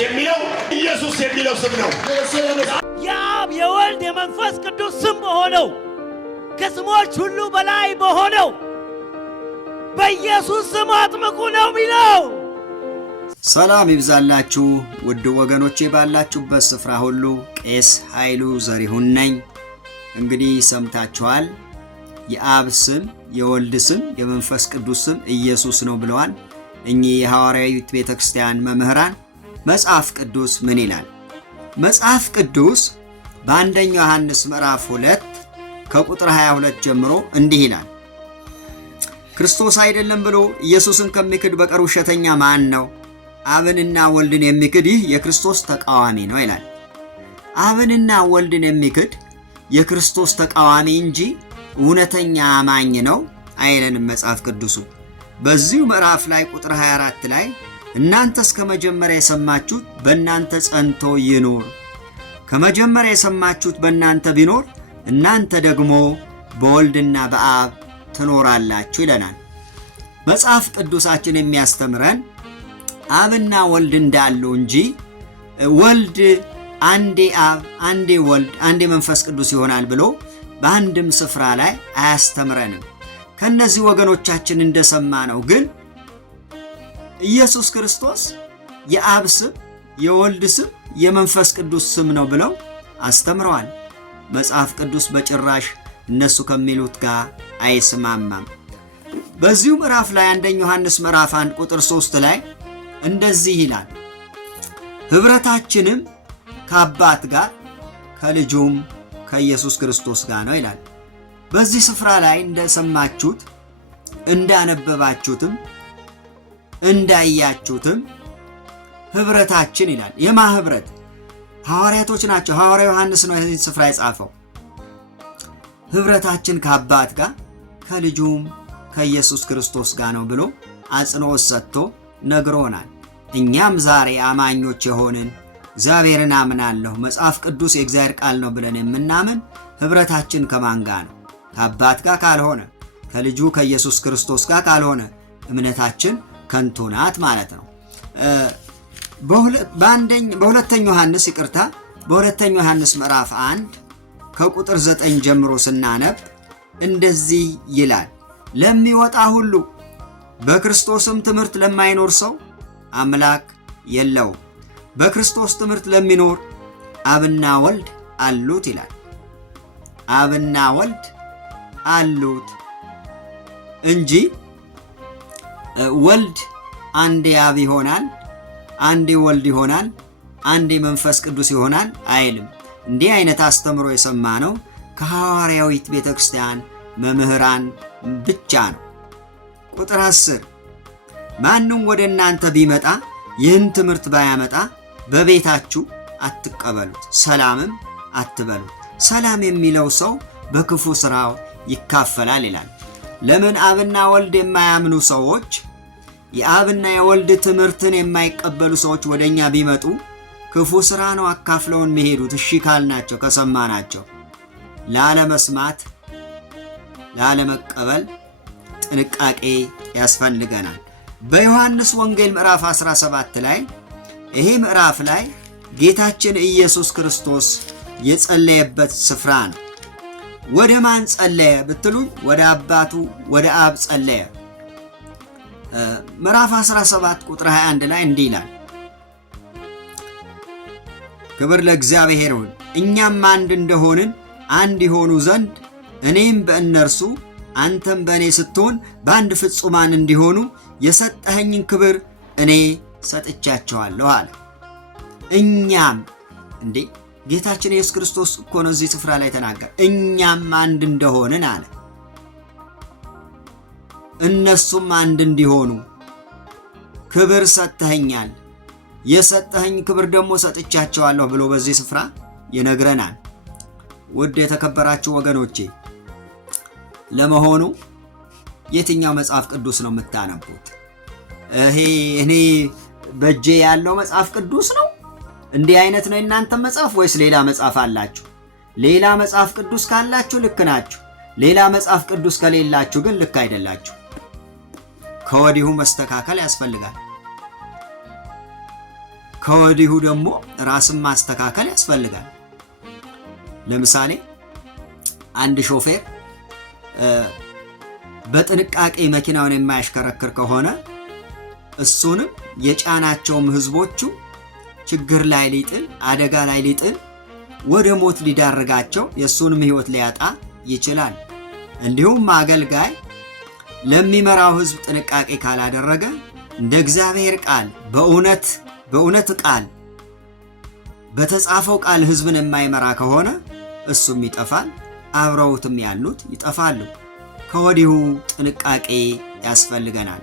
የሚለው ኢየሱስ የሚለው ስም ነው። የአብ የወልድ የመንፈስ ቅዱስ ስም በሆነው ከስሞች ሁሉ በላይ በሆነው በኢየሱስ ስም አጥምቁ ነው የሚለው። ሰላም ይብዛላችሁ ውድ ወገኖቼ ባላችሁበት ስፍራ ሁሉ። ቄስ ኃይሉ ዘሪሁን ነኝ። እንግዲህ ሰምታችኋል። የአብ ስም የወልድ ስም የመንፈስ ቅዱስ ስም ኢየሱስ ነው ብለዋል እኚህ የሐዋርያዊት ቤተክርስቲያን መምህራን። መጽሐፍ ቅዱስ ምን ይላል? መጽሐፍ ቅዱስ በአንደኛ ዮሐንስ ምዕራፍ 2 ከቁጥር 22 ጀምሮ እንዲህ ይላል። ክርስቶስ አይደለም ብሎ ኢየሱስን ከሚክድ በቀር ውሸተኛ ማን ነው? አብንና ወልድን የሚክድ ይህ የክርስቶስ ተቃዋሚ ነው ይላል። አብንና ወልድን የሚክድ የክርስቶስ ተቃዋሚ እንጂ እውነተኛ አማኝ ነው አይለንም መጽሐፍ ቅዱሱ። በዚሁ ምዕራፍ ላይ ቁጥር 24 ላይ እናንተስ ከመጀመሪያ የሰማችሁት በእናንተ ጸንቶ ይኖር፣ ከመጀመሪያ የሰማችሁት በእናንተ ቢኖር እናንተ ደግሞ በወልድና በአብ ትኖራላችሁ ይለናል። መጽሐፍ ቅዱሳችን የሚያስተምረን አብና ወልድ እንዳሉ እንጂ ወልድ አንዴ አብ አንዴ ወልድ አንዴ መንፈስ ቅዱስ ይሆናል ብሎ በአንድም ስፍራ ላይ አያስተምረንም። ከነዚህ ወገኖቻችን እንደሰማነው ግን ኢየሱስ ክርስቶስ የአብ ስም የወልድ ስም የመንፈስ ቅዱስ ስም ነው ብለው አስተምረዋል። መጽሐፍ ቅዱስ በጭራሽ እነሱ ከሚሉት ጋር አይስማማም። በዚሁ ምዕራፍ ላይ አንደኛ ዮሐንስ ምዕራፍ 1 ቁጥር 3 ላይ እንደዚህ ይላል፣ ኅብረታችንም ከአባት ጋር ከልጁም ከኢየሱስ ክርስቶስ ጋር ነው ይላል። በዚህ ስፍራ ላይ እንደሰማችሁት እንዳነበባችሁትም እንዳያችሁትም ኅብረታችን ይላል። የማ ኅብረት? ሐዋርያቶች ናቸው። ሐዋርያው ዮሐንስ ነው ይህን ስፍራ የጻፈው። ኅብረታችን ከአባት ጋር ከልጁም ከኢየሱስ ክርስቶስ ጋር ነው ብሎ አጽንዖት ሰጥቶ ነግሮናል። እኛም ዛሬ አማኞች የሆንን እግዚአብሔርን አምናለሁ መጽሐፍ ቅዱስ የእግዚአብሔር ቃል ነው ብለን የምናምን ኅብረታችን ከማን ጋር ነው? ከአባት ጋር ካልሆነ ከልጁ ከኢየሱስ ክርስቶስ ጋር ካልሆነ እምነታችን ከንቱ ናት ማለት ነው። በሁለተኛ ዮሐንስ ምዕራፍ 1 ከቁጥር 9 ጀምሮ ስናነብ እንደዚህ ይላል፣ ለሚወጣ ሁሉ በክርስቶስም ትምህርት ለማይኖር ሰው አምላክ የለውም። በክርስቶስ ትምህርት ለሚኖር አብና ወልድ አሉት ይላል። አብና ወልድ አሉት እንጂ ወልድ አንዴ አብ ይሆናል፣ አንዴ ወልድ ይሆናል፣ አንዴ መንፈስ ቅዱስ ይሆናል አይልም። እንዲህ አይነት አስተምሮ የሰማነው ከሐዋርያዊት ቤተክርስቲያን መምህራን ብቻ ነው። ቁጥር 10 ማንም ወደ እናንተ ቢመጣ ይህን ትምህርት ባያመጣ በቤታችሁ አትቀበሉት፣ ሰላምም አትበሉት። ሰላም የሚለው ሰው በክፉ ሥራው ይካፈላል ይላል። ለምን አብና ወልድ የማያምኑ ሰዎች የአብና የወልድ ትምህርትን የማይቀበሉ ሰዎች ወደኛ ቢመጡ ክፉ ሥራ ነው አካፍለውን መሄዱት። እሺ ካልናቸው ከሰማናቸው ላለመስማት ላለመቀበል ጥንቃቄ ያስፈልገናል። በዮሐንስ ወንጌል ምዕራፍ 17 ላይ ይሄ ምዕራፍ ላይ ጌታችን ኢየሱስ ክርስቶስ የጸለየበት ስፍራ ነው። ወደ ማን ጸለየ ብትሉኝ ወደ አባቱ ወደ አብ ጸለየ። ምዕራፍ 17 ቁጥር 21 ላይ እንዲህ ይላል፣ ክብር ለእግዚአብሔር ይሁን፣ እኛም አንድ እንደሆንን አንድ ይሆኑ ዘንድ እኔም በእነርሱ አንተም በእኔ ስትሆን በአንድ ፍጹማን እንዲሆኑ የሰጠኸኝን ክብር እኔ ሰጥቻቸዋለሁ አለ። እኛም እንዴ ጌታችን ኢየሱስ ክርስቶስ እኮ ነው እዚህ ስፍራ ላይ ተናገረ። እኛም አንድ እንደሆንን አለ። እነሱም አንድ እንዲሆኑ ክብር ሰጥተኸኛል፣ የሰጠኸኝ ክብር ደግሞ ሰጥቻቸዋለሁ ብሎ በዚህ ስፍራ ይነግረናል። ውድ የተከበራችሁ ወገኖቼ ለመሆኑ የትኛው መጽሐፍ ቅዱስ ነው የምታነቡት? እኔ በእጄ ያለው መጽሐፍ ቅዱስ ነው? እንዲህ አይነት ነው የእናንተ መጽሐፍ ወይስ ሌላ መጽሐፍ አላችሁ? ሌላ መጽሐፍ ቅዱስ ካላችሁ ልክ ናችሁ። ሌላ መጽሐፍ ቅዱስ ከሌላችሁ ግን ልክ አይደላችሁ። ከወዲሁ መስተካከል ያስፈልጋል። ከወዲሁ ደግሞ ራስን ማስተካከል ያስፈልጋል። ለምሳሌ አንድ ሾፌር በጥንቃቄ መኪናውን የማያሽከረክር ከሆነ እሱንም የጫናቸውም ህዝቦቹ ችግር ላይ ሊጥል፣ አደጋ ላይ ሊጥል፣ ወደ ሞት ሊዳርጋቸው የሱንም ህይወት ሊያጣ ይችላል። እንዲሁም አገልጋይ ለሚመራው ህዝብ ጥንቃቄ ካላደረገ እንደ እግዚአብሔር ቃል በእውነት ቃል በተጻፈው ቃል ህዝብን የማይመራ ከሆነ እሱም ይጠፋል፣ አብረውትም ያሉት ይጠፋሉ። ከወዲሁ ጥንቃቄ ያስፈልገናል።